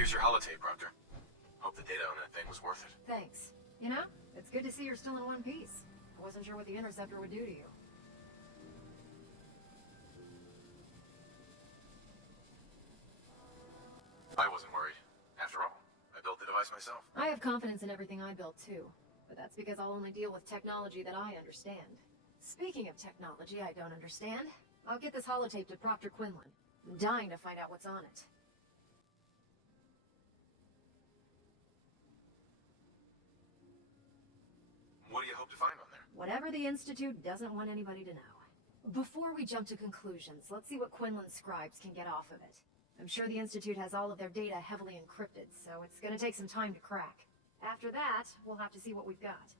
Here's your holotape, Proctor. Hope the data on that thing was worth it. Thanks. You know, it's good to see you're still in one piece. I wasn't sure what the Interceptor would do to you. I wasn't worried. After all, I built the device myself. I have confidence in everything I built too, but that's because I'll only deal with technology that I understand. Speaking of technology I don't understand, I'll get this holotape to Proctor Quinlan. I'm dying to find out what's on it. What do you hope to find on there? Whatever the Institute doesn't want anybody to know. Before we jump to conclusions, let's see what Quinlan's scribes can get off of it. I'm sure the Institute has all of their data heavily encrypted, so it's gonna take some time to crack. After that, we'll have to see what we've got.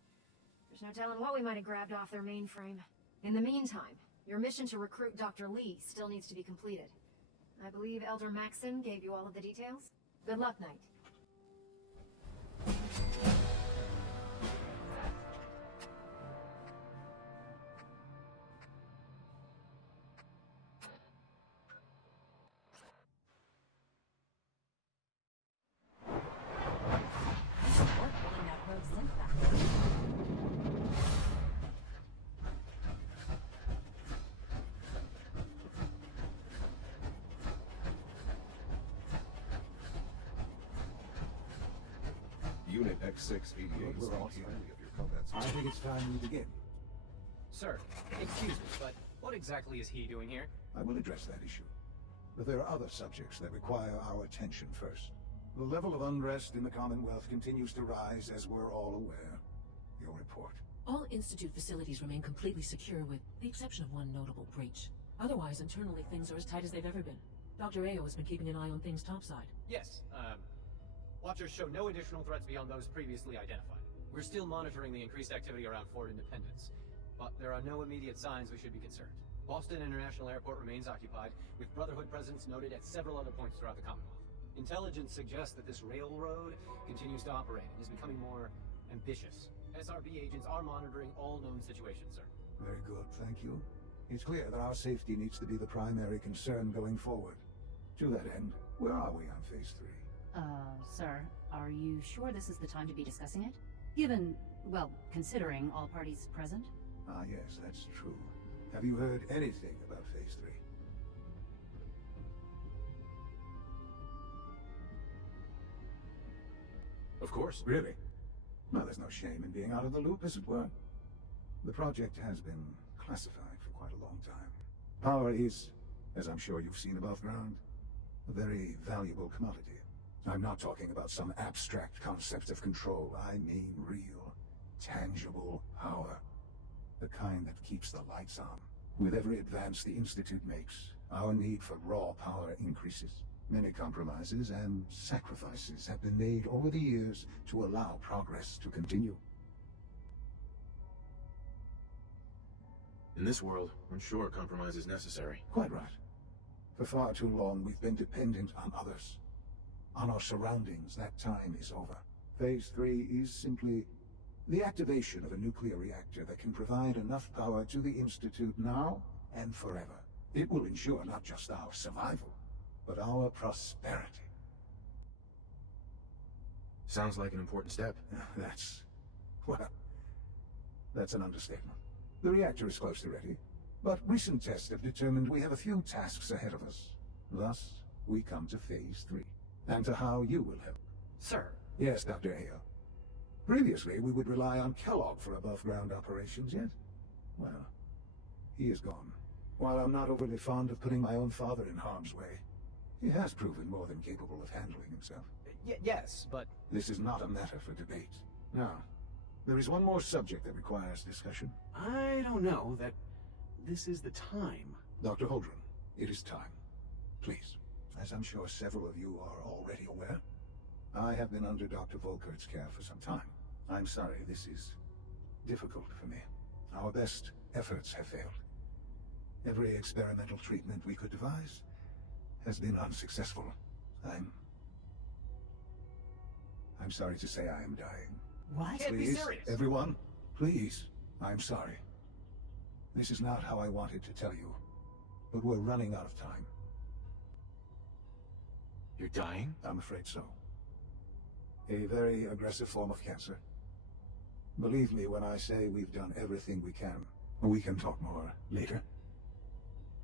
There's no telling what we might have grabbed off their mainframe. In the meantime, your mission to recruit Dr. Lee still needs to be completed. I believe Elder Maxon gave you all of the details? Good luck, Knight. Unit X688 is not here. I think it's time we begin. Sir, excuse me, but what exactly is he doing here? I will address that issue. But there are other subjects that require our attention first. The level of unrest in the Commonwealth continues to rise, as we're all aware. Your report. All Institute facilities remain completely secure with the exception of one notable breach. Otherwise, internally, things are as tight as they've ever been. Dr. Ayo has been keeping an eye on things topside. Yes, Watchers show no additional threats beyond those previously identified. We're still monitoring the increased activity around Fort Independence, but there are no immediate signs we should be concerned. Boston International Airport remains occupied, with Brotherhood presence noted at several other points throughout the Commonwealth. Intelligence suggests that this railroad continues to operate and is becoming more ambitious. SRB agents are monitoring all known situations, sir. Very good, thank you. It's clear that our safety needs to be the primary concern going forward. To that end, where are we on Phase 3? Sir, are you sure this is the time to be discussing it? Given, well, considering all parties present? Ah, yes, that's true. Have you heard anything about Phase 3? Of course. Really? Well, there's no shame in being out of the loop, as it were. The project has been classified for quite a long time. Power is, as I'm sure you've seen above ground, a very valuable commodity. I'm not talking about some abstract concept of control. I mean real, tangible power. The kind that keeps the lights on. With every advance the Institute makes, our need for raw power increases. Many compromises and sacrifices have been made over the years to allow progress to continue. In this world, I'm sure compromise is necessary. Quite right. For far too long, we've been dependent on others. On our surroundings. That time is over. Phase 3 is simply the activation of a nuclear reactor that can provide enough power to the Institute now and forever. It will ensure not just our survival, but our prosperity. Sounds like an important step. That's an understatement. The reactor is close to ready, but recent tests have determined we have a few tasks ahead of us. Thus, we come to Phase 3. And to how you will help. Sir. Yes, Dr. Ayo. Previously, we would rely on Kellogg for above-ground operations, yet, well, he is gone. While I'm not overly fond of putting my own father in harm's way, he has proven more than capable of handling himself. Yes, but... This is not a matter for debate. Now, there is one more subject that requires discussion. I don't know that this is the time. Dr. Holdren, it is time. Please. As I'm sure several of you are already aware, I have been under Dr. Volkert's care for some time. I'm sorry, this is difficult for me. Our best efforts have failed. Every experimental treatment we could devise has been unsuccessful. I'm sorry to say I am dying. What? Can't be Please, serious. everyone, please, I'm sorry. This is not how I wanted to tell you, but we're running out of time. You're dying? I'm afraid so. A very aggressive form of cancer. Believe me when I say we've done everything we can. We can talk more later.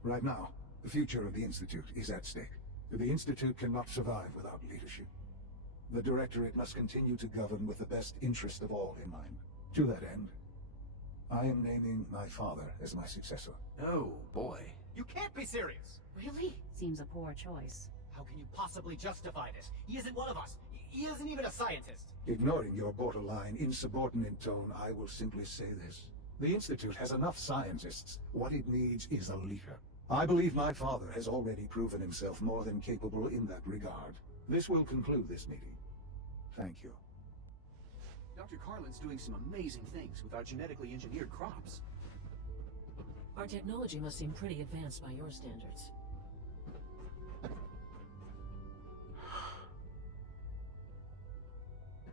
Right now, the future of the Institute is at stake. The Institute cannot survive without leadership. The Directorate must continue to govern with the best interest of all in mind. To that end, I am naming my father as my successor. Oh, boy. You can't be serious! Really? Seems a poor choice. How can you possibly justify this? He isn't one of us. He isn't even a scientist. Ignoring your borderline, insubordinate tone, I will simply say this. The Institute has enough scientists. What it needs is a leader. I believe my father has already proven himself more than capable in that regard. This will conclude this meeting. Thank you. Dr. Carlin's doing some amazing things with our genetically engineered crops. Our technology must seem pretty advanced by your standards.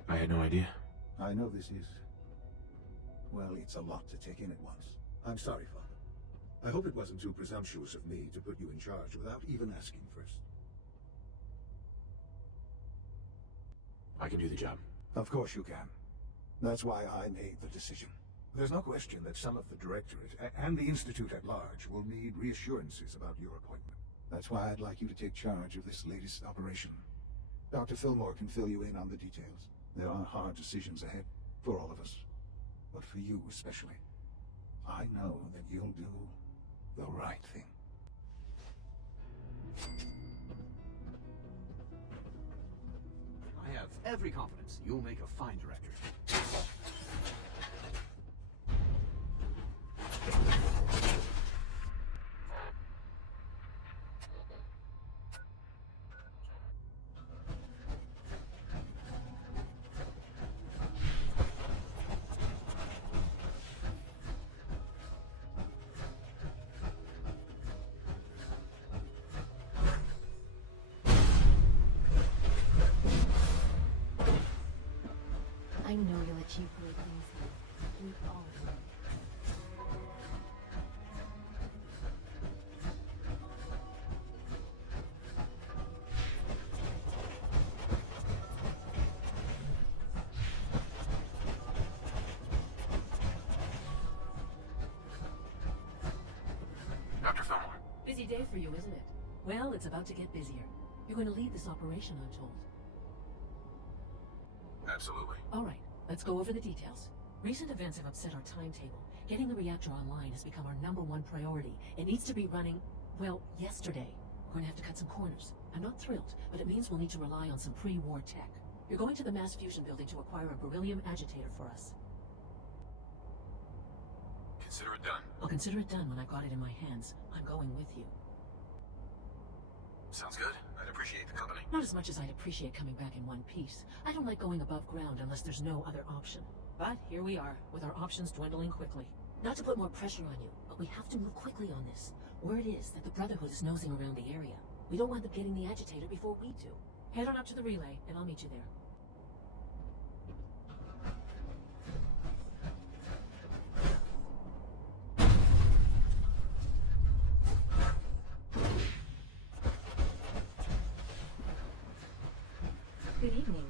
I had no idea. I know this is... well, it's a lot to take in at once. I'm sorry, Father. I hope it wasn't too presumptuous of me to put you in charge without even asking first. I can do the job. Of course you can. That's why I made the decision. There's no question that some of the Directorate and the Institute at large will need reassurances about your appointment. That's why I'd like you to take charge of this latest operation. Dr. Fillmore can fill you in on the details. There are hard decisions ahead, for all of us. But for you especially. I know that you'll do the right thing. I have every confidence you'll make a fine director. I know you'll achieve great things. We all will. Dr. Fillmore. Busy day for you, isn't it? Well, it's about to get busier. You're going to lead this operation, I'm told. Absolutely. All right, let's go over the details. Recent events have upset our timetable. Getting the reactor online has become our #1 priority. It needs to be running, well, yesterday. We're going to have to cut some corners. I'm not thrilled, but it means we'll need to rely on some pre-war tech. You're going to the mass fusion building to acquire a beryllium agitator for us. Consider it done. I'll consider it done when I've got it in my hands. I'm going with you. Sounds good. I'd appreciate the company. Not as much as I'd appreciate coming back in one piece. I don't like going above ground unless there's no other option. But here we are, with our options dwindling quickly. Not to put more pressure on you, but we have to move quickly on this. Word is that the Brotherhood is nosing around the area. We don't want them getting the agitator before we do. Head on up to the relay, and I'll meet you there. Good evening.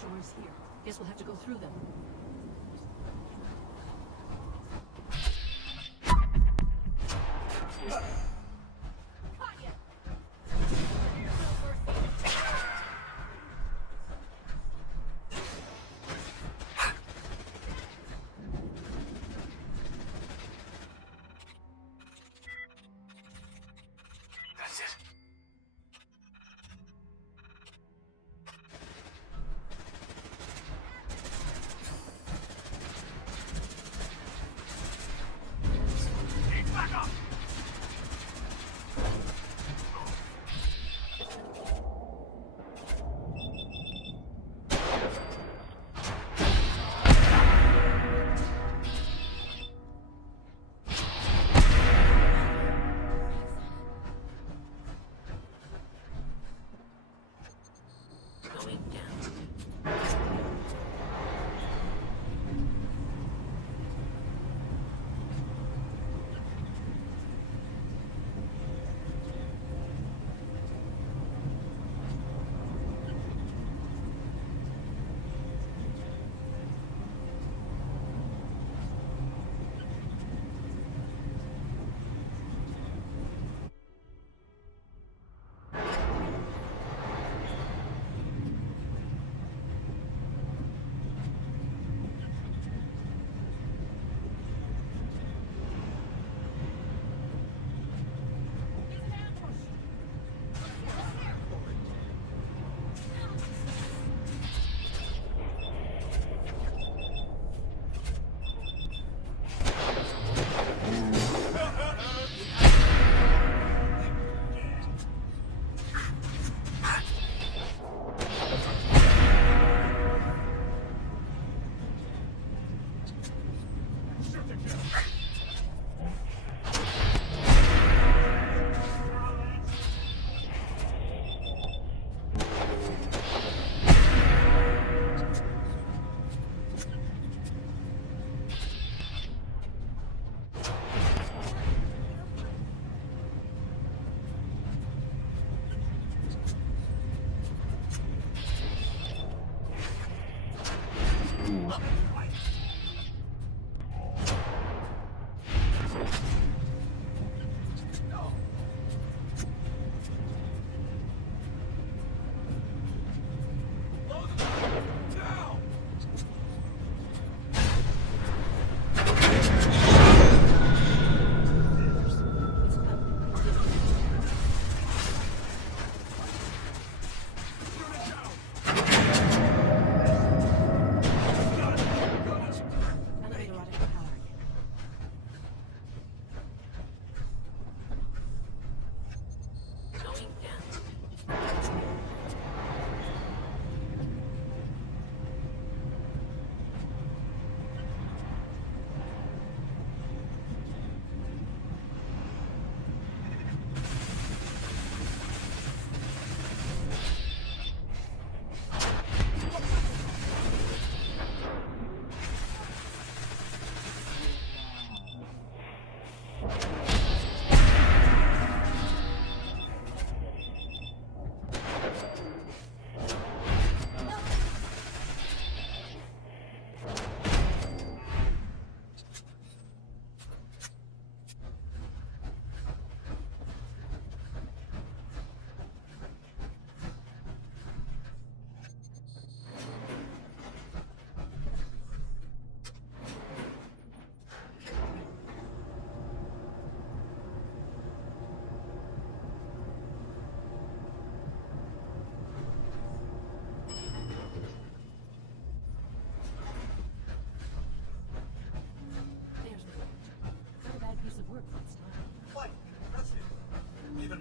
Shores here. Guess we'll have to go through them.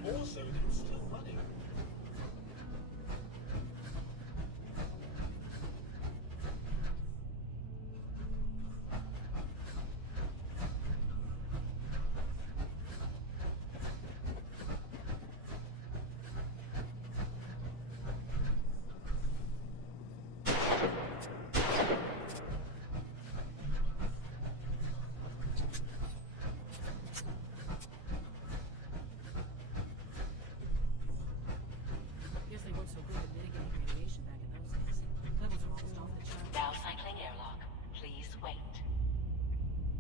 Also, that it's still running.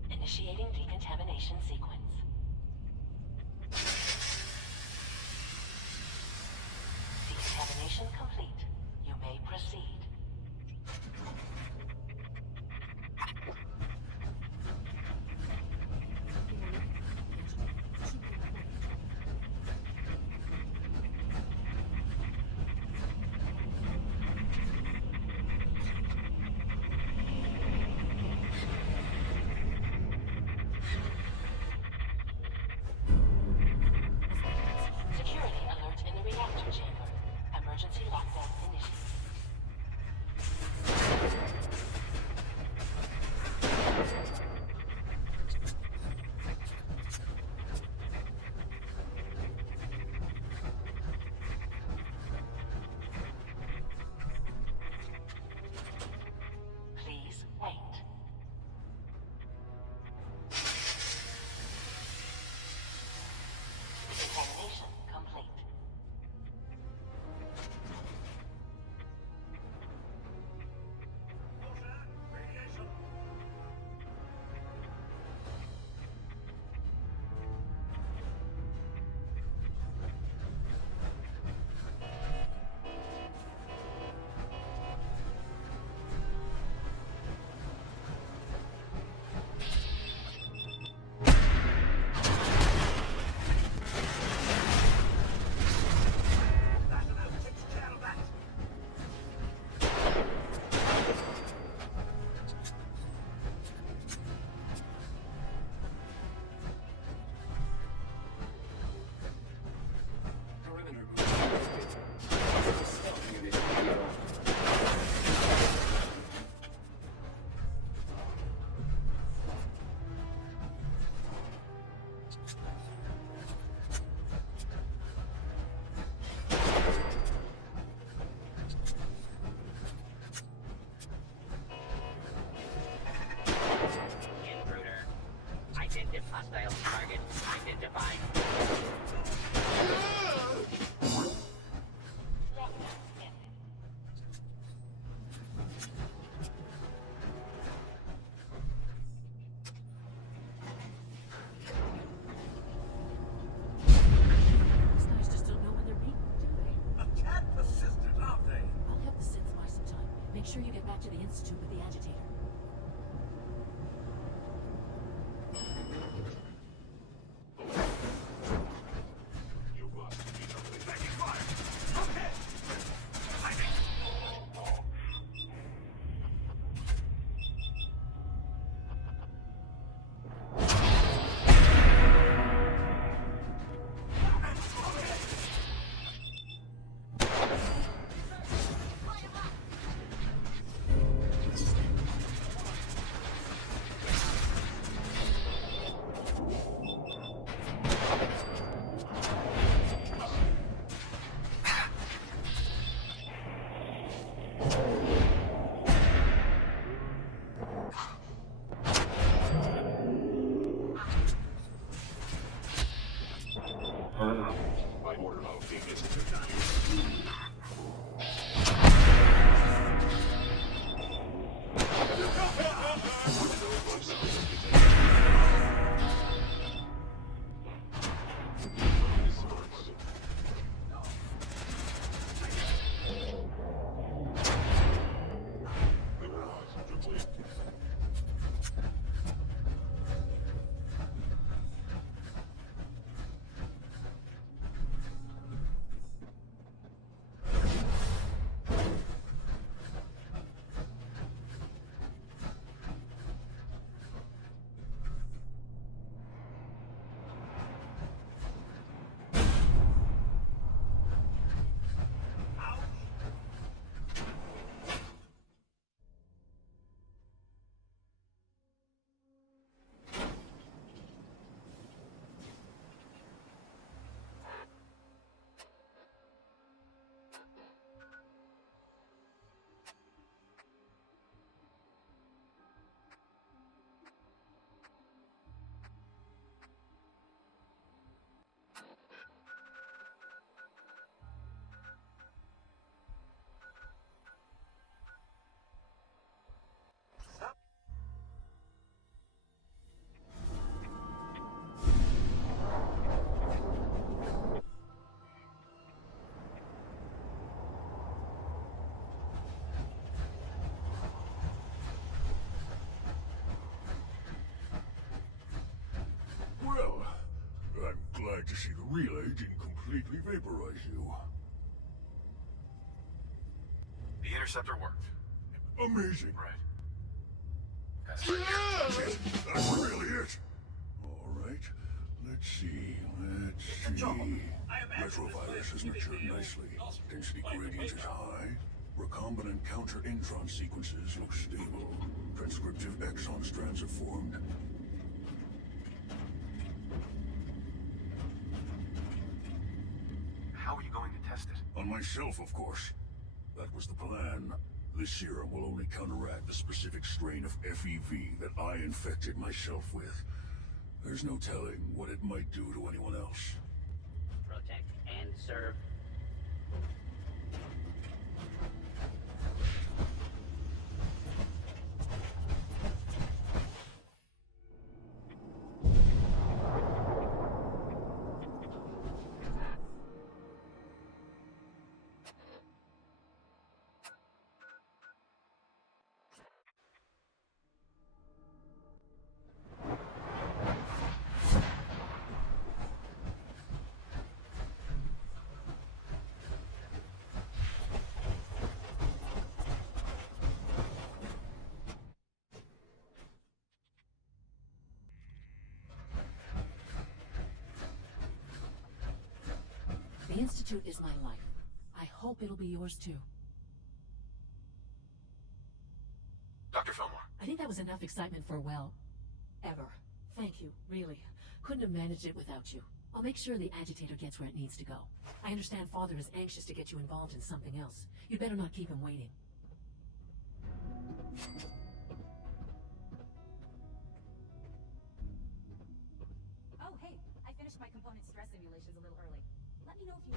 Initiating decontamination sequence. Decontamination complete. You may proceed. Security alert in the reactor chamber. Emergency lockdown initiated. Hostile target identified. These guys just don't know when they're beaten, do they? A tad persistent, aren't they? I'll have the synths buy some time. Make sure you get back to the Institute with the agitator. Taking fire! Okay! By order of the Institute. Well, I'm glad to see the relay didn't completely vaporize you. The interceptor worked. Amazing. Right. That's right here. That's it. That's really it. All right. Let's see. Retrovirus has matured nicely. Density gradient is high. Recombinant counter-intron sequences look stable. Transcriptive exon strands are formed. How are you going to test it? On myself, of course. That was the plan. This serum will only counteract the specific strain of FEV that I infected myself with. There's no telling what it might do to anyone else. Protect and serve. The Institute is my life. I hope it'll be yours too. Dr. Fillmore. I think that was enough excitement for, well, ever. Thank you, really. Couldn't have managed it without you. I'll make sure the agitator gets where it needs to go. I understand Father is anxious to get you involved in something else. You'd better not keep him waiting. finished my component stress simulations a little early. Let me know if you...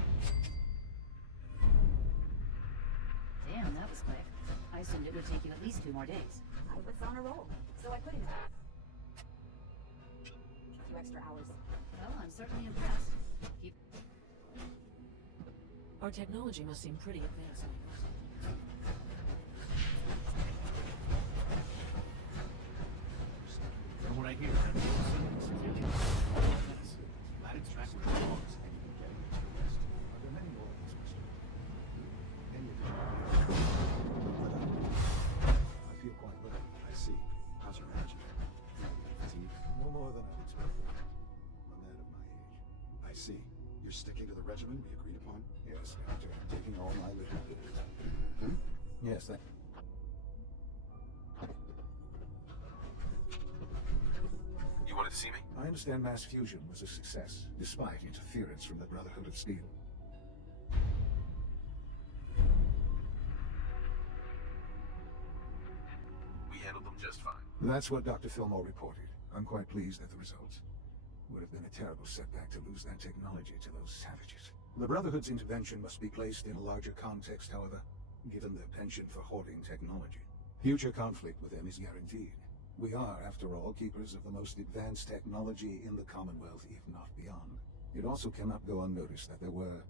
Damn, that was quick. I assumed it would take you at least 2 more days. I was on a roll, so I put in a few extra hours. Well, I'm certainly impressed. Keep... Our technology must seem pretty advanced. From what I hear, Lattice track with dogs and you can get into rest. Are there many more of these, Mr. Any of them? I feel quite well. I see. How's your energy? Fatigue? No more than I'd expected. I'm a man of my age. I see. You're sticking to the regimen we agreed upon? Yes, after taking all my little pills. Yes, that... You wanted to see me? I understand mass fusion was a success, despite interference from the Brotherhood of Steel. We handled them just fine. That's what Dr. Fillmore reported. I'm quite pleased at the results. Would have been a terrible setback to lose that technology to those savages. The Brotherhood's intervention must be placed in a larger context, however, given their penchant for hoarding technology. Future conflict with them is guaranteed. We are, after all, keepers of the most advanced technology in the Commonwealth, if not beyond. It also cannot go unnoticed that there were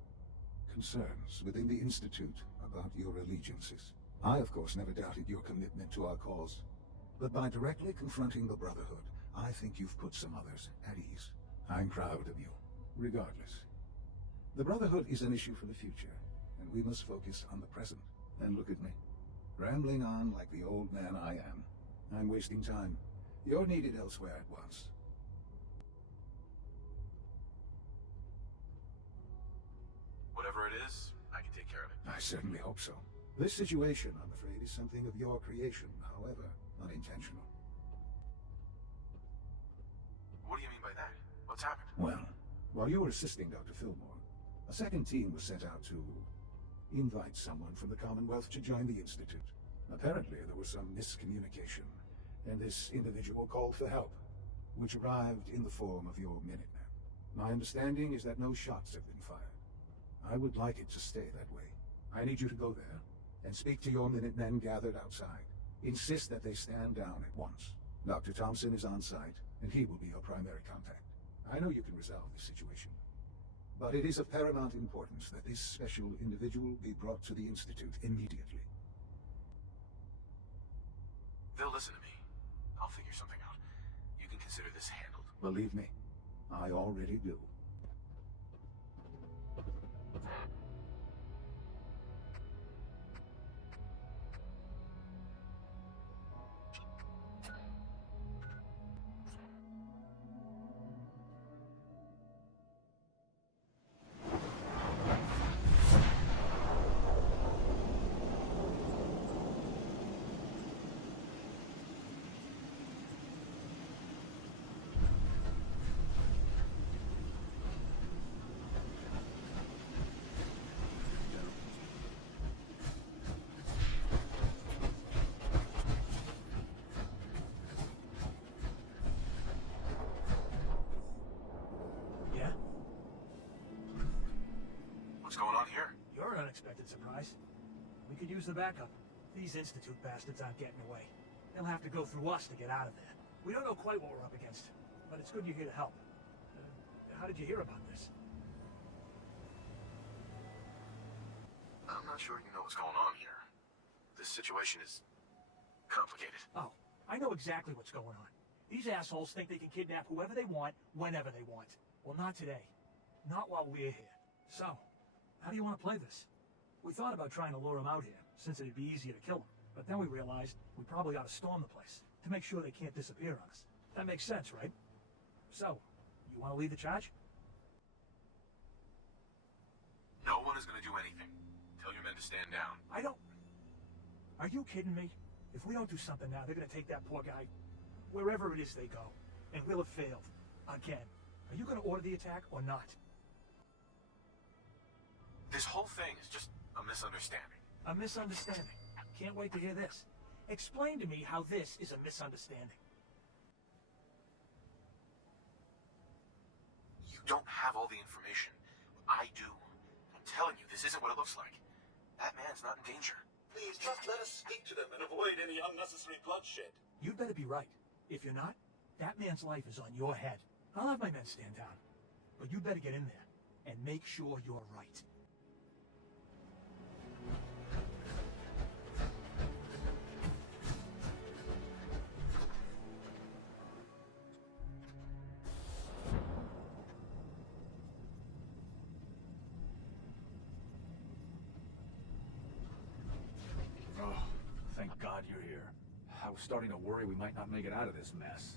concerns within the Institute about your allegiances. I, of course, never doubted your commitment to our cause. But by directly confronting the Brotherhood, I think you've put some others at ease. I'm proud of you, regardless. The Brotherhood is an issue for the future, and we must focus on the present. And look at me, rambling on like the old man I am. I'm wasting time. You're needed elsewhere at once. Whatever it is, I can take care of it. I certainly hope so. This situation, I'm afraid, is something of your creation, however unintentional. What do you mean by that? What's happened? Well, while you were assisting Dr. Fillmore, a second team was sent out to invite someone from the Commonwealth to join the Institute. Apparently, there was some miscommunication, and this individual called for help, which arrived in the form of your Minutemen. My understanding is that no shots have been fired. I would like it to stay that way. I need you to go there and speak to your Minutemen gathered outside. Insist that they stand down at once. Dr. Thompson is on site, and he will be your primary contact. I know you can resolve this situation, but it is of paramount importance that this special individual be brought to the Institute immediately. They'll listen to me. I'll figure something out. You can consider this handled. Believe me, I already do. What's going on here? You're an unexpected surprise. We could use the backup. These Institute bastards aren't getting away. They'll have to go through us to get out of there. We don't know quite what we're up against, but it's good you're here to help. How did you hear about this? I'm not sure you know what's going on here. This situation is complicated. Oh, I know exactly what's going on. These assholes think they can kidnap whoever they want, whenever they want. Well, not today. Not while we're here. So, how do you want to play this? We thought about trying to lure them out here, since it'd be easier to kill them. But then we realized we probably ought to storm the place, to make sure they can't disappear on us. That makes sense, right? So, you want to lead the charge? No one is going to do anything. Tell your men to stand down. I don't... Are you kidding me? If we don't do something now, they're going to take that poor guy wherever it is they go. And we'll have failed. Again. Are you going to order the attack or not? This whole thing is just a misunderstanding. A misunderstanding. Can't wait to hear this. Explain to me how this is a misunderstanding. You You don't have all the information. I do. I'm telling you, this isn't what it looks like. That man's not in danger. Please, just let us speak to them and avoid any unnecessary bloodshed. You'd better be right. If you're not, that man's life is on your head. I'll have my men stand down. But you'd better get in there and make sure you're right. Oh, thank God you're here. I was starting to worry we might not make it out of this mess.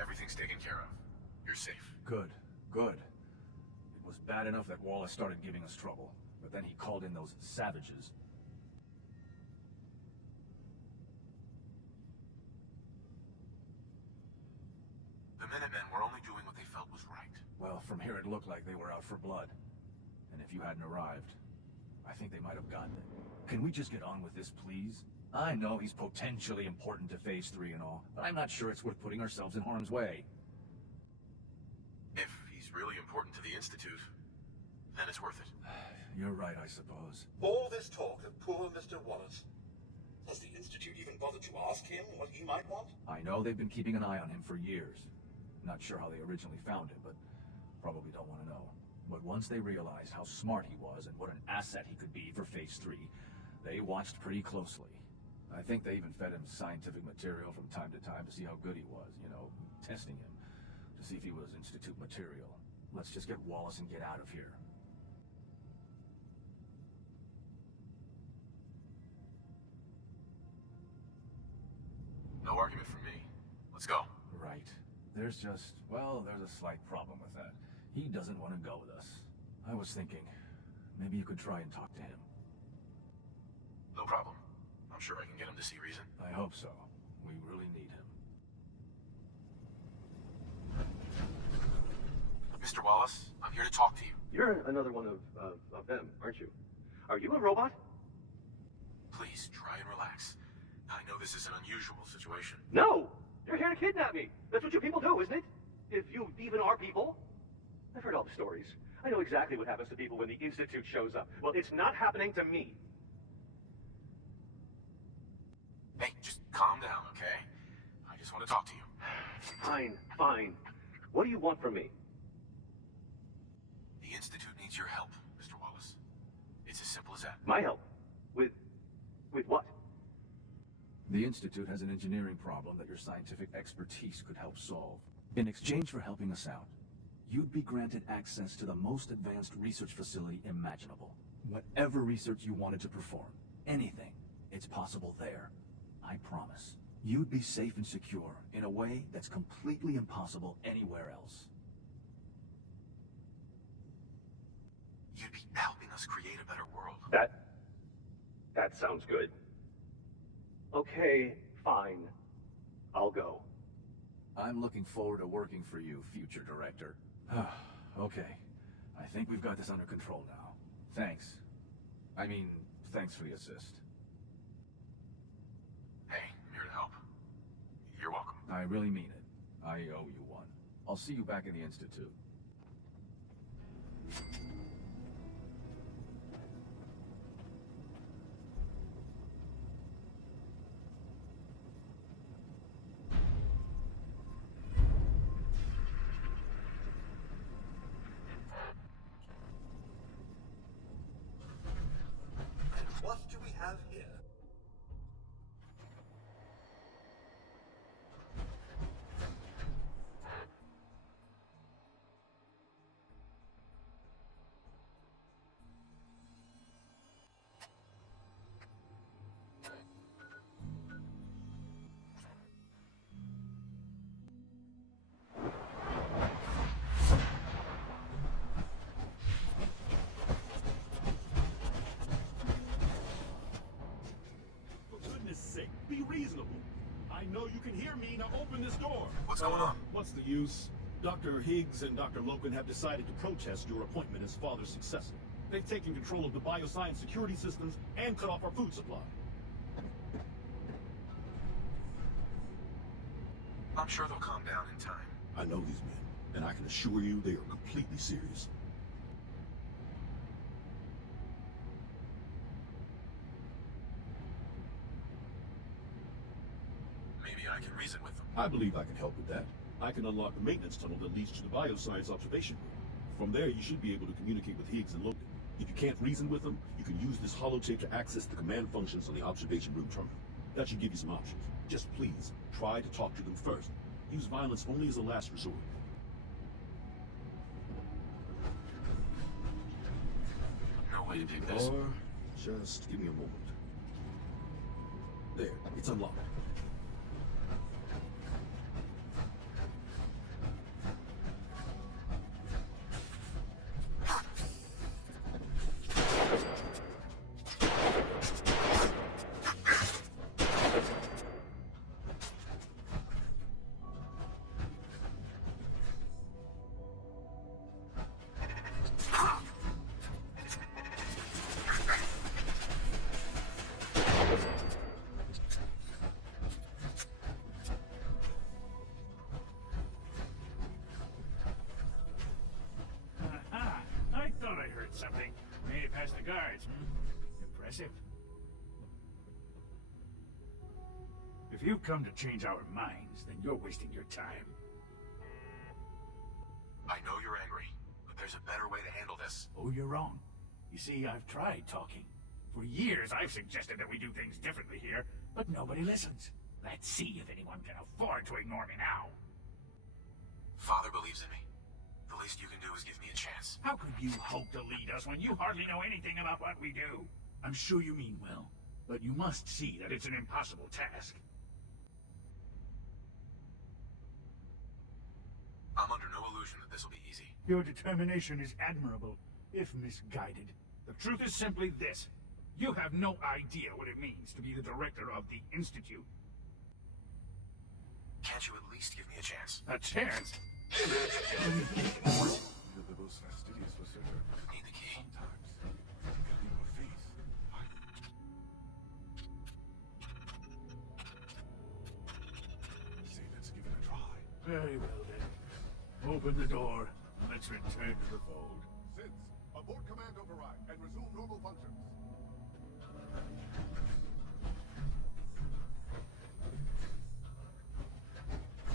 Everything's taken care of. You're safe. Good, good. It was bad enough that Wallace started giving us trouble, but then he called in those savages. The Minutemen were only doing what they felt was right. Well, from here it looked like they were out for blood. And if you hadn't arrived, I think they might have gotten it. Can we just get on with this, please? I know he's potentially important to Phase 3 and all, but I'm not sure it's worth putting ourselves in harm's way. If he's really important to the Institute, then it's worth it. You're right, I suppose. All this talk of poor Mr. Wallace. Has the Institute even bothered to ask him what he might want? I know they've been keeping an eye on him for years. Not sure how they originally found him, but probably don't want to know. But once they realized how smart he was and what an asset he could be for Phase 3, they watched pretty closely. I think they even fed him scientific material from time to time to see how good he was, you know, testing him, to see if he was Institute material. Let's just get Wallace and get out of here. No argument from me. Let's go. Right. There's just, well, there's a slight problem with that. He doesn't want to go with us. I was thinking, maybe you could try and talk to him. No problem. I'm sure I can get him to see reason. I hope so. We really need him. Mr. Wallace, I'm here to talk to you. You're another one of them, aren't you? Are you a robot? Please, try and relax. I know this is an unusual situation. No! You're here to kidnap me! That's what you people do, isn't it? If you even are people. I've heard all the stories. I know exactly what happens to people when the Institute shows up. Well, it's not happening to me. Hey, just calm down, okay? I just want to talk to you. Fine, fine. What do you want from me? The Institute needs your help, Mr. Wallace. It's as simple as that. My help? With what? The Institute has an engineering problem that your scientific expertise could help solve. In exchange for helping us out, you'd be granted access to the most advanced research facility imaginable. Whatever research you wanted to perform, anything, it's possible there. I promise. You'd be safe and secure in a way that's completely impossible anywhere else. You'd be helping us create a better world. That sounds good. Okay, fine. I'll go. I'm looking forward to working for you, future director. Okay. I think we've got this under control now. Thanks. I mean, thanks for the assist. Hey, I'm here to help. You're welcome. I really mean it. I owe you one. I'll see you back in the Institute. What do we have here? Be reasonable. I know you can hear me. Now open this door. What's going on? What's the use? Dr. Higgs and Dr. Loken have decided to protest your appointment as father's successor. They've taken control of the bioscience security systems and cut off our food supply. I'm sure they'll calm down in time. I know these men, and I can assure you they are completely serious. Maybe I can reason with them. I believe I can help with that. I can unlock the maintenance tunnel that leads to the bioscience observation room. From there, you should be able to communicate with Higgs and Logan. If you can't reason with them, you can use this holotape to access the command functions on the observation room terminal. That should give you some options. Just please, try to talk to them first. Use violence only as a last resort. No way to take this. Or, just give me a moment. There, it's unlocked. I thought I heard something. Made it past the guards, Impressive. If you've come to change our minds, then you're wasting your time. I know you're angry, but there's a better way to handle this. Oh, you're wrong. You see, I've tried talking. For years, I've suggested that we do things differently here, but nobody listens. Let's see if anyone can afford to ignore me now. Father believes in me. The least you can do is give me a chance. How could you hope to lead us when you hardly know anything about what we do? I'm sure you mean well, but you must see that it's an impossible task. I'm under no illusion that this will be easy. Your determination is admirable, if misguided. The truth is simply this. You have no idea what it means to be the director of the Institute. Can't you at least give me a chance? A chance? Need the key. Very well then. Open the door. Let's return to the fold. Since, abort command override and resume normal functions.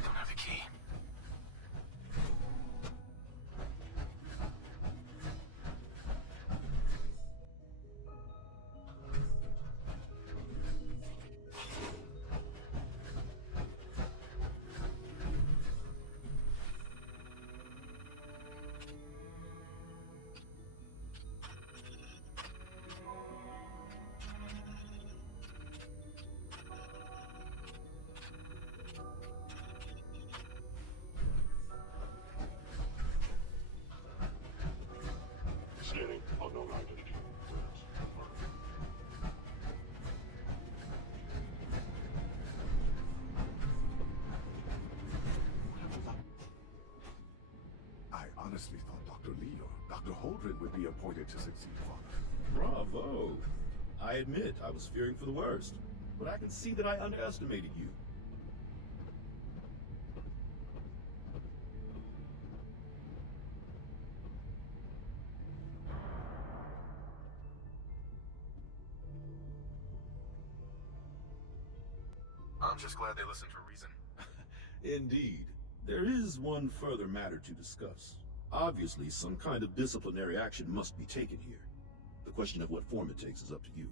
Don't have the key. Scanning unknown identity. I honestly thought Dr. Lee or Dr. Holdren would be appointed to succeed Father. Bravo! I admit I was fearing for the worst, but I can see that I underestimated you. I'm just glad they listened for reason. Indeed. There is one further matter to discuss. Obviously, some kind of disciplinary action must be taken here. The question of what form it takes is up to you.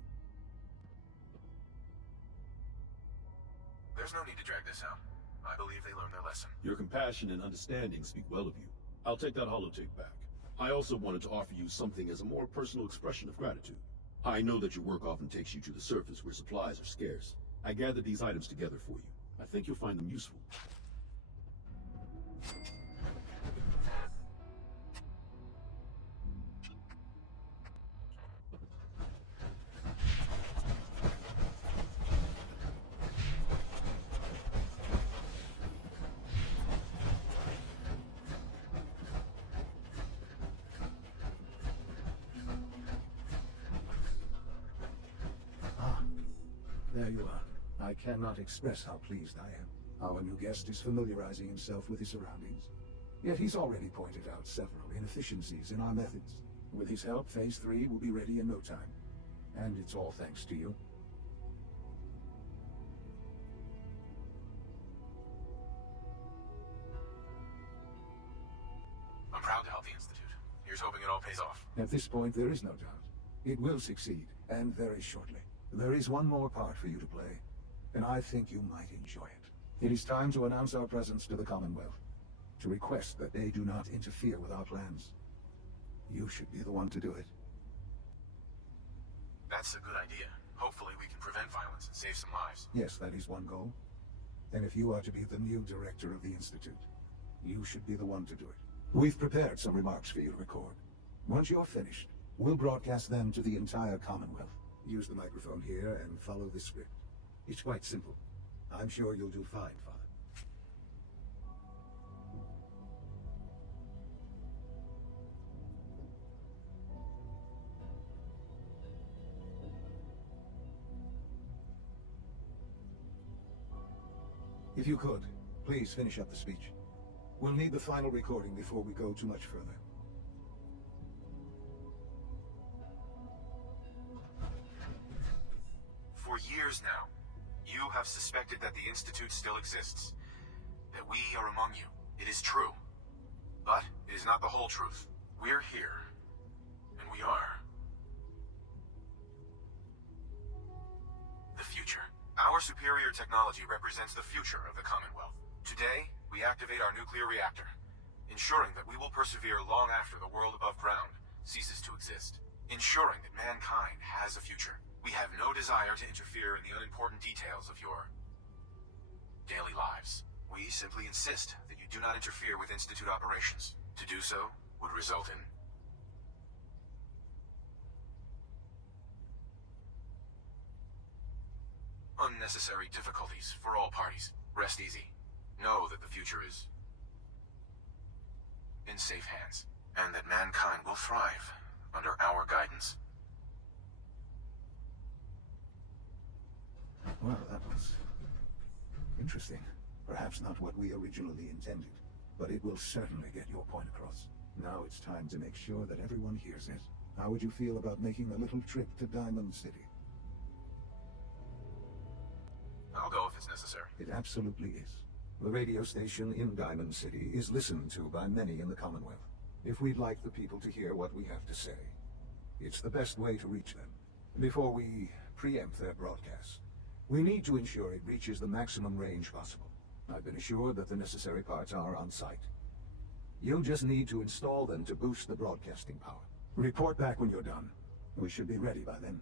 There's no need to drag this out. I believe they learned their lesson. Your compassion and understanding speak well of you. I'll take that holotape back. I also wanted to offer you something as a more personal expression of gratitude. I know that your work often takes you to the surface where supplies are scarce. I gathered these items together for you. I think you'll find them useful. Ah, there you are. I cannot express how pleased I am. Our new guest is familiarizing himself with his surroundings. Yet he's already pointed out several inefficiencies in our methods. With his help, Phase 3 will be ready in no time. And it's all thanks to you. I'm proud to help the Institute. Here's hoping it all pays off. At this point, there is no doubt. It will succeed, and very shortly. There is one more part for you to play, and I think you might enjoy it. It is time to announce our presence to the Commonwealth, to request that they do not interfere with our plans. You should be the one to do it. That's a good idea. Hopefully we can prevent violence and save some lives. Yes, that is one goal. And if you are to be the new director of the Institute, you should be the one to do it. We've prepared some remarks for you to record. Once you're finished, we'll broadcast them to the entire Commonwealth. Use the microphone here and follow the script. It's quite simple. I'm sure you'll do fine, Father. If you could, please finish up the speech. We'll need the final recording before we go too much further. For years now, you have suspected that the Institute still exists. That we are among you. It is true. But it is not the whole truth. We're here. And we are. The future. Our superior technology represents the future of the Commonwealth. Today, we activate our nuclear reactor, ensuring that we will persevere long after the world above ground ceases to exist. Ensuring that mankind has a future. We have no desire to interfere in the unimportant details of your daily lives. We simply insist that you do not interfere with Institute operations. To do so would result in unnecessary difficulties for all parties. Rest easy. Know that the future is in safe hands, and that mankind will thrive under our guidance. Well, that was interesting. Perhaps not what we originally intended, but it will certainly get your point across. Now it's time to make sure that everyone hears it. How would you feel about making a little trip to Diamond City? I'll go if it's necessary. It absolutely is. The radio station in Diamond City is listened to by many in the Commonwealth. If we'd like the people to hear what we have to say, it's the best way to reach them. Before we preempt their broadcast, we need to ensure it reaches the maximum range possible. I've been assured that the necessary parts are on site. You'll just need to install them to boost the broadcasting power. Report back when you're done. We should be ready by then.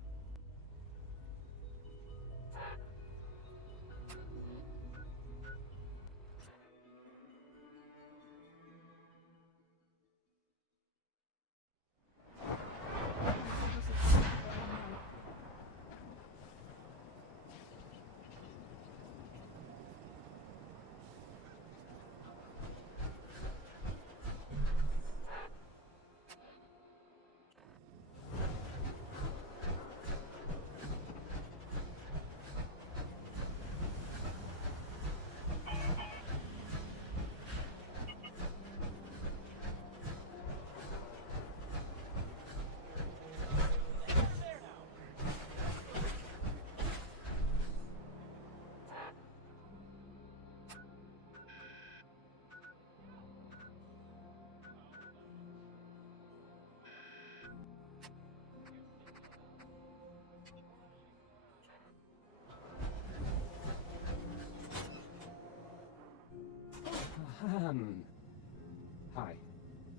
Hi.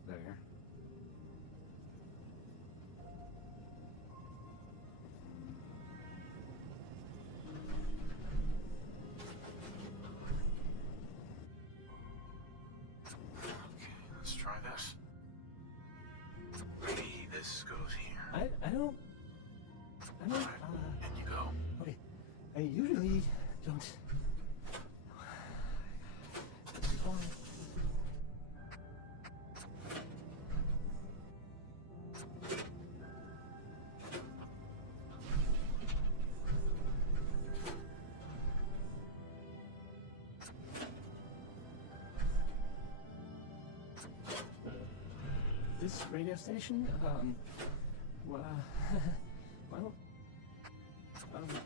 There. Okay, let's try this. Maybe this goes here. I don't... In you go. Okay. I usually don't... this radio station? Well, well,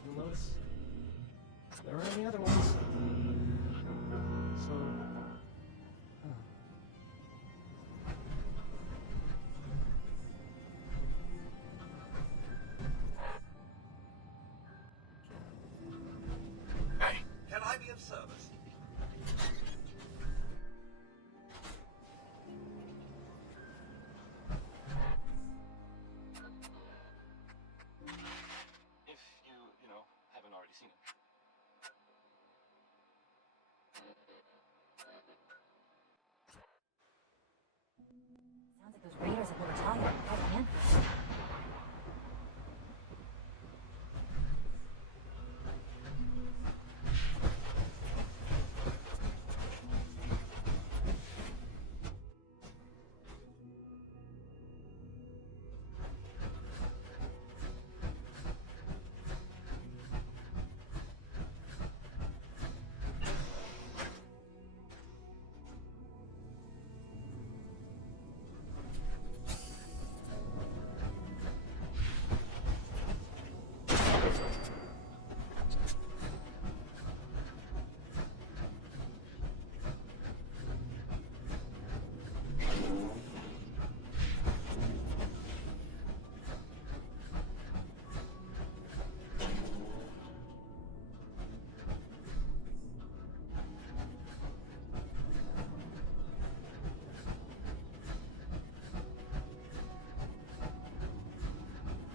you'll notice there aren't any other ones. So, Hey, Can I be of service? If you know, haven't already seen it. Sounds like those raiders have been retaliating quite a handful.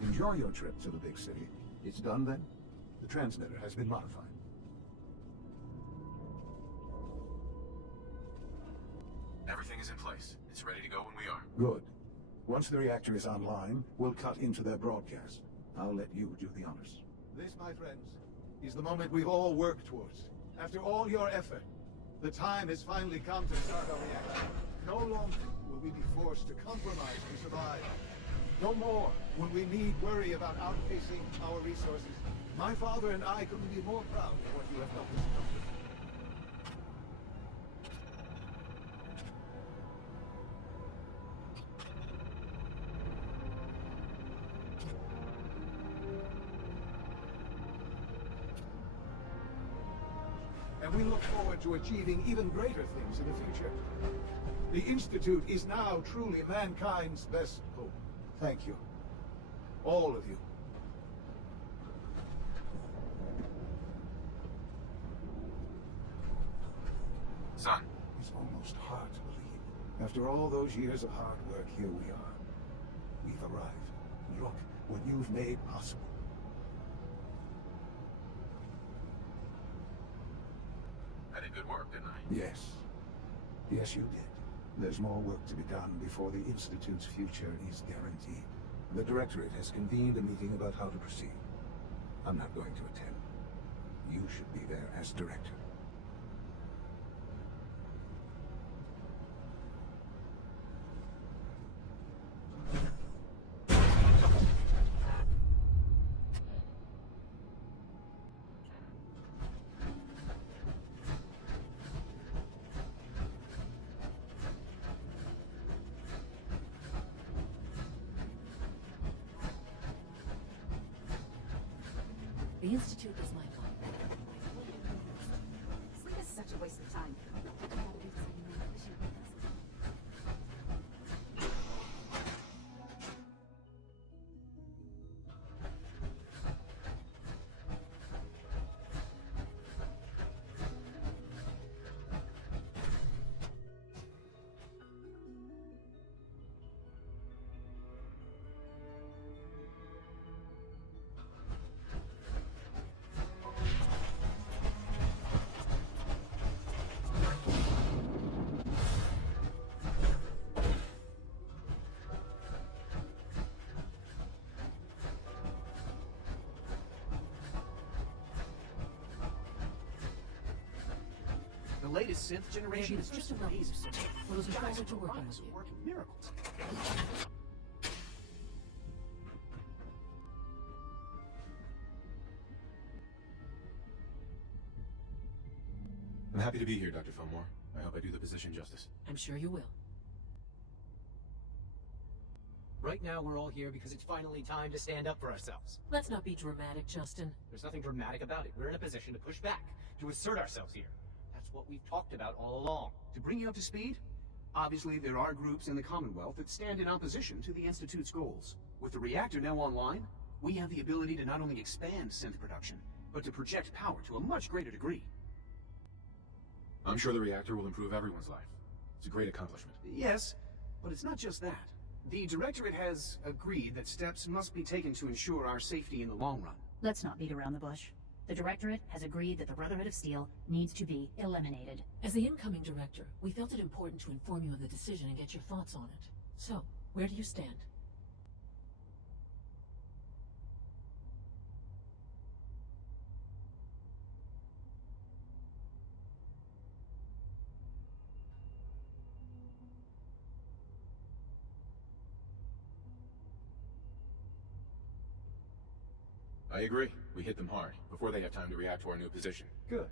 Enjoy your trip to the big city. It's done then? The transmitter has been modified. everything is in place. It's ready to go when we are. Good. Once the reactor is online, we'll cut into their broadcast. I'll let you do the honors. This, my friends, is the moment we've all worked towards. After all your effort, the time has finally come to start our reactor. No longer will we be forced to compromise to survive. No more will we need worry about outpacing our resources. My father and I couldn't be more proud of what you have helped us accomplish. And we look forward to achieving even greater things in the future. The Institute is now truly mankind's best hope. Thank you. All of you. Son. It's almost hard to believe. After all those years of hard work, here we are. We've arrived. Look what you've made possible. I did good work, didn't I? Yes. Yes, you did. There's more work to be done before the Institute's future is guaranteed. The Directorate has convened a meeting about how to proceed. I'm not going to attend. You should be there as Director. The Institute is my fault. Sleep is such a waste of time. The latest synth generation is just amazing. We're looking Guys forward to and working robots with are you. working miracles. I'm happy to be here, Dr. Fillmore. I hope I do the position justice. I'm sure you will. Right now, we're all here because it's finally time to stand up for ourselves. Let's not be dramatic, Justin. There's nothing dramatic about it. We're in a position to push back, to assert ourselves here. That's what we've talked about all along. To bring you up to speed, obviously there are groups in the Commonwealth that stand in opposition to the Institute's goals. With the reactor now online, we have the ability to not only expand synth production, but to project power to a much greater degree. I'm sure the reactor will improve everyone's life. It's a great accomplishment. Yes, but it's not just that. The Directorate has agreed that steps must be taken to ensure our safety in the long run. Let's not beat around the bush. The Directorate has agreed that the Brotherhood of Steel needs to be eliminated. As the incoming director, we felt it important to inform you of the decision and get your thoughts on it. So, where do you stand? I agree. We hit them hard, before they have time to react to our new position. Good.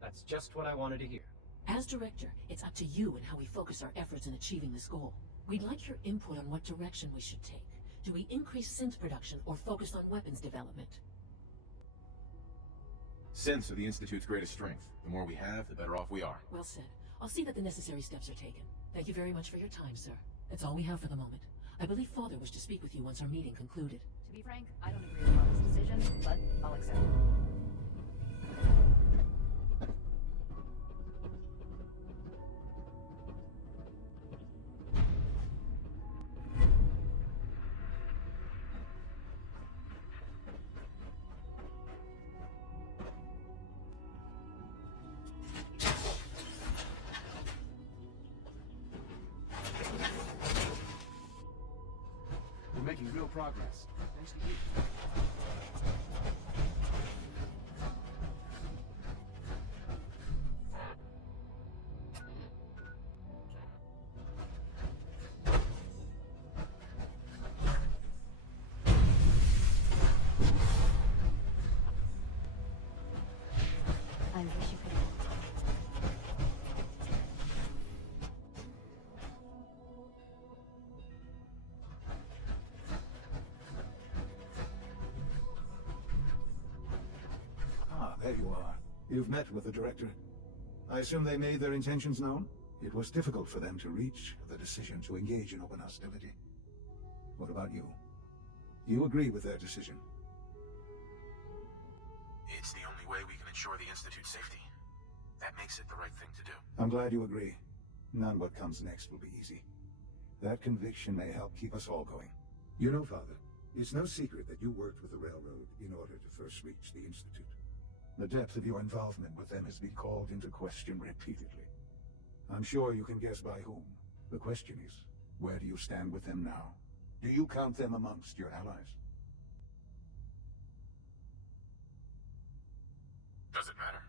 That's just what I wanted to hear. As director, it's up to you and how we focus our efforts in achieving this goal. We'd like your input on what direction we should take. Do we increase synth production or focus on weapons development? Synths are the Institute's greatest strength. The more we have, the better off we are. Well said. I'll see that the necessary steps are taken. Thank you very much for your time, sir. That's all we have for the moment. I believe Father wished to speak with you once our meeting concluded. To be frank, I don't agree with Father's decision, but I'll accept it. We're making real progress, thanks to you. I wish you could. Ah, there you are. You've met with the Director. I assume they made their intentions known? It was difficult for them to reach the decision to engage in open hostility. What about you? You agree with their decision? It's the only way we can ensure the Institute's safety. That makes it the right thing to do. I'm glad you agree. None what comes next will be easy. That conviction may help keep us all going. You know, Father, it's no secret that you worked with the Railroad in order to first reach the Institute. The depth of your involvement with them has been called into question repeatedly. I'm sure you can guess by whom. The question is, where do you stand with them now? Do you count them amongst your allies? Does it matter?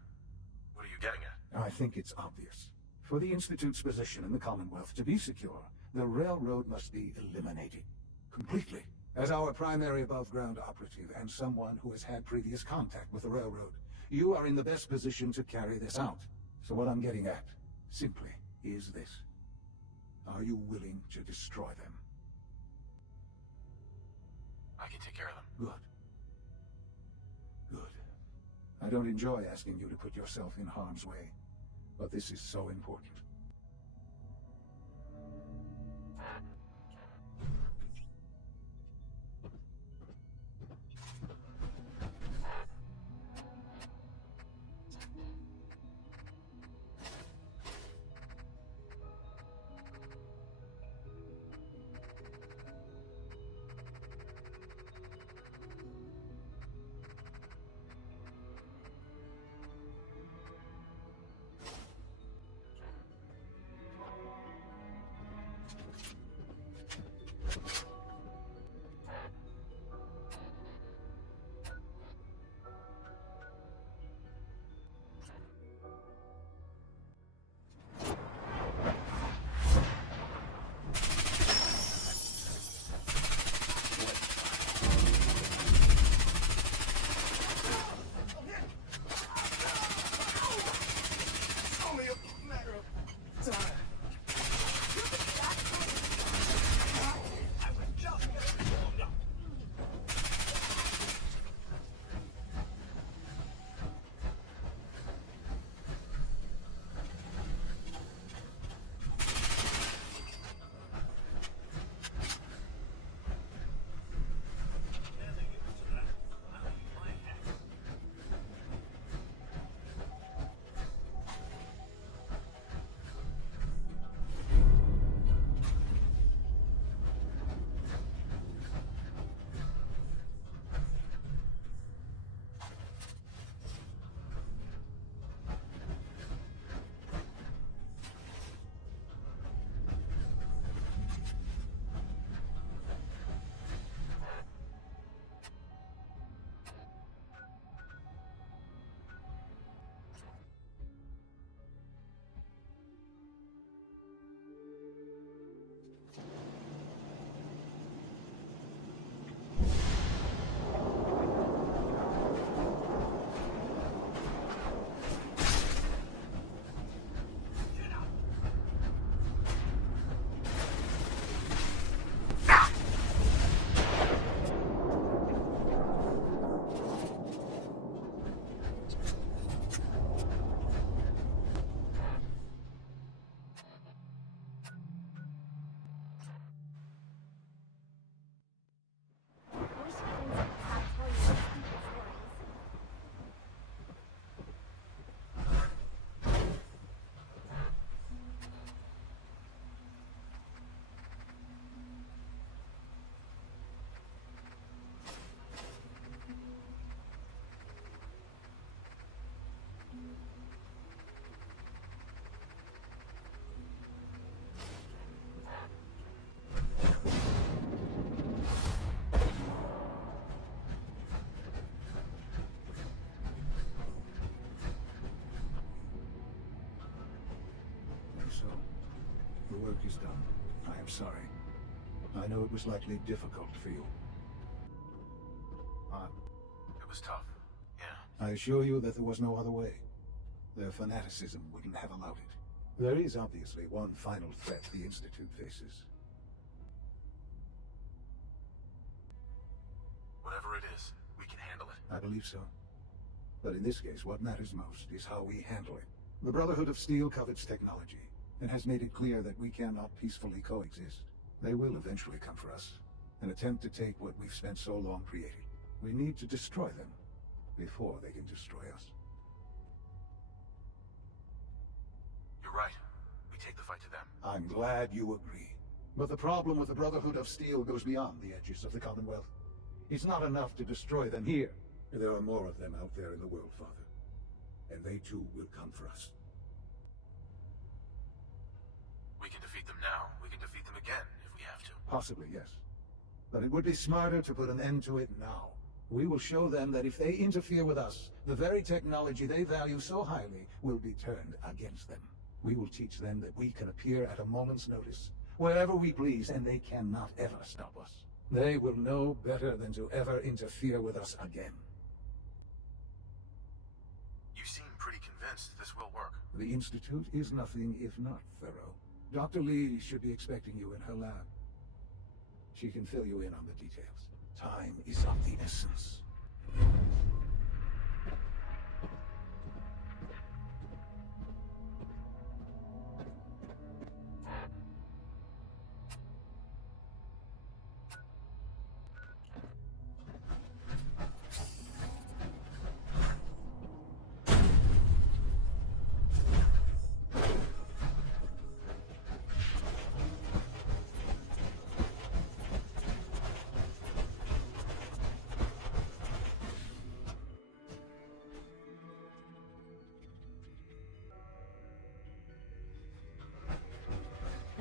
What are you getting at? I think it's obvious. For the Institute's position in the Commonwealth to be secure, the Railroad must be eliminated. Completely. As our primary above-ground operative and someone who has had previous contact with the Railroad, you are in the best position to carry this out. So what I'm getting at, simply, is this. Are you willing to destroy them? I can take care of them. Good. Good. I don't enjoy asking you to put yourself in harm's way, but this is so important. work is done. I am sorry. I know it was likely difficult for you. It was tough, yeah. I assure you that there was no other way. Their fanaticism wouldn't have allowed it. There is obviously one final threat the Institute faces. Whatever it is, we can handle it. I believe so. But in this case, what matters most is how we handle it. The Brotherhood of Steel covets technology, and has made it clear that we cannot peacefully coexist. They will eventually come for us, and attempt to take what we've spent so long creating. We need to destroy them, before they can destroy us. You're right. We take the fight to them. I'm glad you agree. But the problem with the Brotherhood of Steel goes beyond the edges of the Commonwealth. It's not enough to destroy them here. There are more of them out there in the world, Father. And they too will come for us. We can defeat them now. We can defeat them again, if we have to. Possibly, yes. But it would be smarter to put an end to it now. We will show them that if they interfere with us, the very technology they value so highly will be turned against them. We will teach them that we can appear at a moment's notice, wherever we please, and they cannot ever stop us. They will know better than to ever interfere with us again. You seem pretty convinced this will work. The Institute is nothing if not thorough. Dr. Lee should be expecting you in her lab. She can fill you in on the details. Time is of the essence.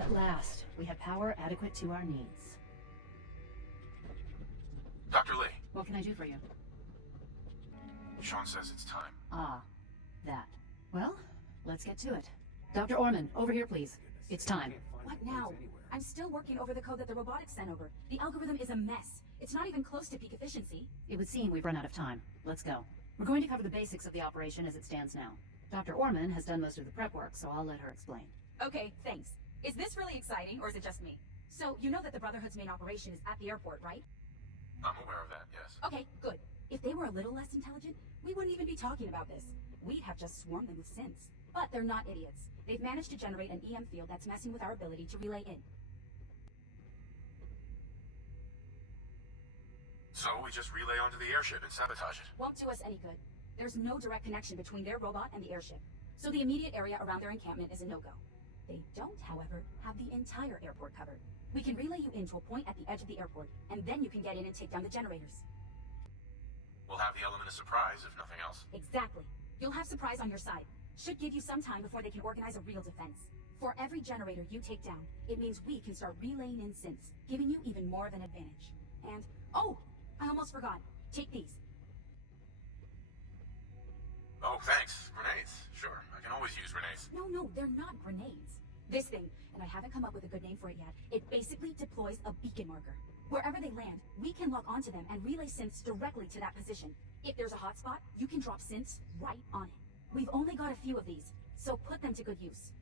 At last, we have power adequate to our needs. Dr. Lee. What can I do for you? Sean says it's time. Ah, that. Well, let's get to it. Dr. Orman, over here, please. It's time. What now? I'm still working over the code that the robotics sent over. The algorithm is a mess. It's not even close to peak efficiency. It would seem we've run out of time. Let's go. We're going to cover the basics of the operation as it stands now. Dr. Orman has done most of the prep work, so I'll let her explain. Okay, thanks. Is this really exciting, or is it just me? So, you know that the Brotherhood's main operation is at the airport, right? I'm aware of that, yes. Okay, good. If they were a little less intelligent, we wouldn't even be talking about this. We'd have just swarmed them with synths. But they're not idiots. They've managed to generate an EM field that's messing with our ability to relay in. So we just relay onto the airship and sabotage it. Won't do us any good. There's no direct connection between their robot and the airship. So the immediate area around their encampment is a no-go. They don't, however, have the entire airport covered. We can relay you in to a point at the edge of the airport, and then you can get in and take down the generators. We'll have the element of surprise, if nothing else. Exactly. You'll have surprise on your side. Should give you some time before they can organize a real defense. For every generator you take down, it means we can start relaying in synths, giving you even more of an advantage. And, oh, I almost forgot. Take these. Oh, thanks. Grenades. Sure, I can always use grenades. No, they're not grenades. This thing, and I haven't come up with a good name for it yet, it basically deploys a beacon marker. Wherever they land, we can lock onto them and relay synths directly to that position. If there's a hotspot, you can drop synths right on it. We've only got a few of these, so put them to good use.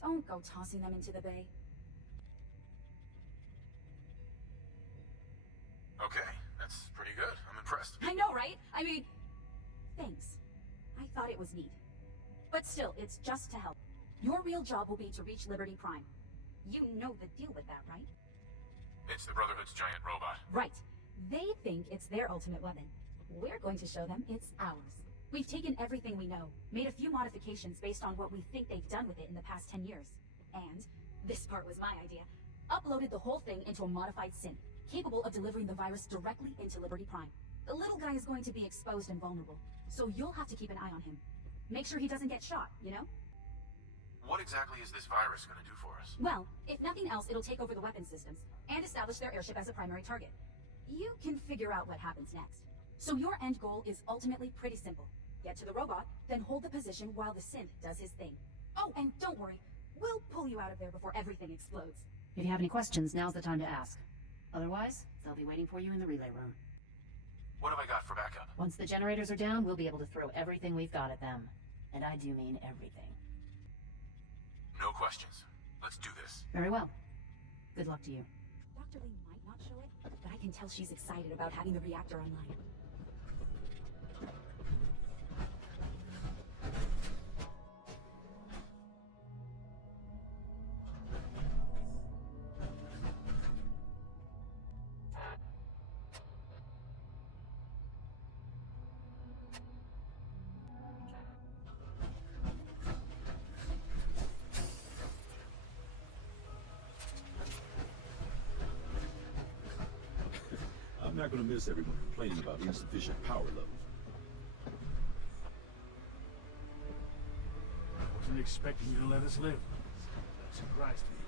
Don't go tossing them into the bay. Okay, that's pretty good. I'm impressed. I know, right? I mean, thanks. I thought it was neat. But still, it's just to help. Your real job will be to reach Liberty Prime. You know the deal with that, right? It's the Brotherhood's giant robot. Right. They think it's their ultimate weapon. We're going to show them it's ours. We've taken everything we know, made a few modifications based on what we think they've done with it in the past 10 years. And, this part was my idea, uploaded the whole thing into a modified synth, capable of delivering the virus directly into Liberty Prime. The little guy is going to be exposed and vulnerable, so you'll have to keep an eye on him. Make sure he doesn't get shot, you know? What exactly is this virus going to do for us? Well, if nothing else, it'll take over the weapon systems, and establish their airship as a primary target. You can figure out what happens next. So your end goal is ultimately pretty simple. Get to the robot, then hold the position while the synth does his thing. Oh, and don't worry, We'll pull you out of there before everything explodes. If you have any questions, now's the time to ask. Otherwise, they'll be waiting for you in the relay room. What have I got for backup? Once the generators are down, we'll be able to throw everything we've got at them. And I do mean everything. No questions. Let's do this. Very well. Good luck to you. Dr. Lee might not show it, but I can tell she's excited about having the reactor online. I'm not gonna miss everyone complaining about insufficient power levels. Wasn't expecting you to let us live. That surprised me.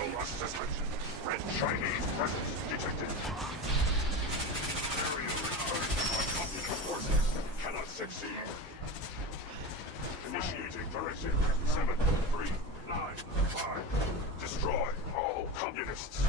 Vehicle assessment. Red Chinese presence detected. Area returned by communist forces. Cannot succeed. Initiating directive 7395. Destroy all communists.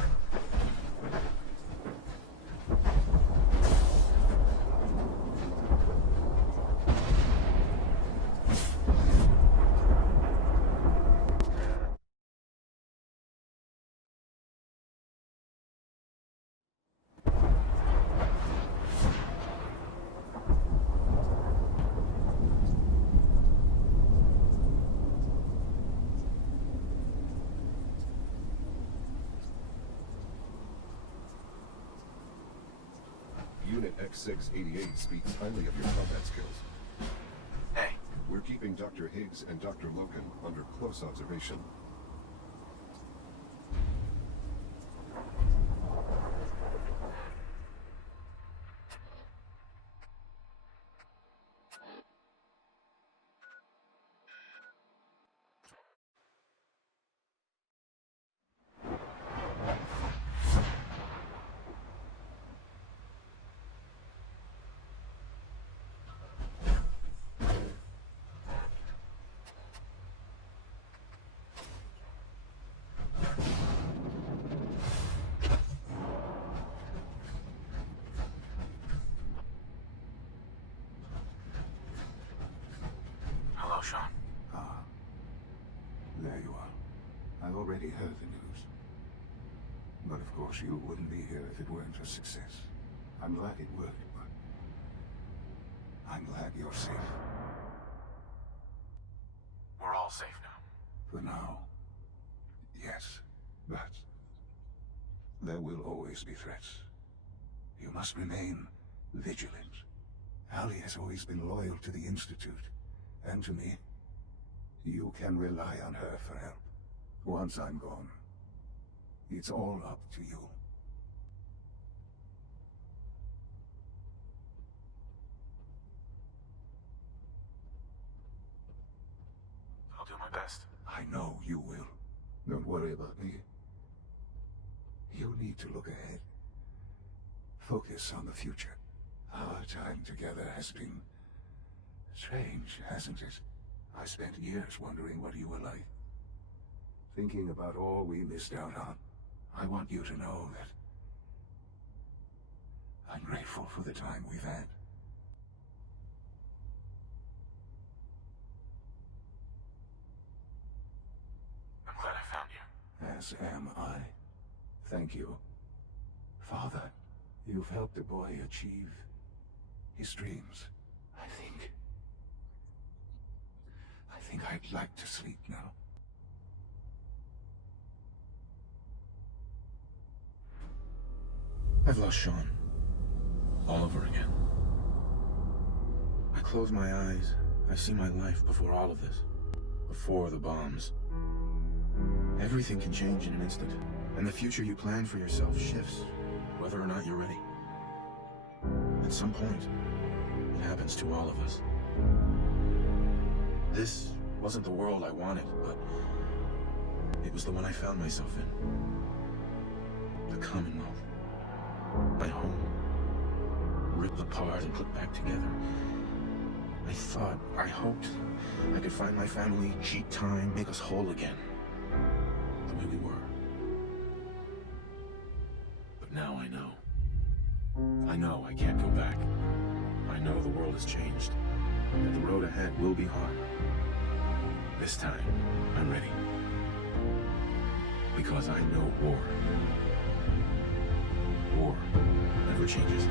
Unit X688 speaks highly of your combat skills. Hey. We're keeping Dr. Higgs and Dr. Logan under close observation. Hello, Sean. Ah. There you are. I've already heard the news. But of course you wouldn't be here if it weren't a success. I'm glad it worked, but I'm glad you're safe. We're all safe now. For now. Yes. But there will always be threats. You must remain vigilant. Allie has always been loyal to the Institute. And to me. You can rely on her for help. Once I'm gone, it's all up to you. I'll do my best. I know you will. Don't worry about me. You need to look ahead. Focus on the future. Our time together has been strange, hasn't it? I spent years wondering what you were like. Thinking about all we missed out on. I want you to know that I'm grateful for the time we've had. I'm glad I found you. As am I. Thank you. Father, you've helped the boy achieve his dreams. I think I'd like to sleep now. I've lost Sean. All over again. I close my eyes. I see my life before all of this. Before the bombs. Everything can change in an instant. And the future you plan for yourself shifts, whether or not you're ready. At some point, it happens to all of us. This wasn't the world I wanted, but it was the one I found myself in. The Commonwealth. My home. Ripped apart and put back together. I hoped I could find my family, cheat time, make us whole again. The way we were. But now I know. I know I can't go back. I know the world has changed. That the road ahead will be hard. This time, I'm ready. Because I know war. War never changes.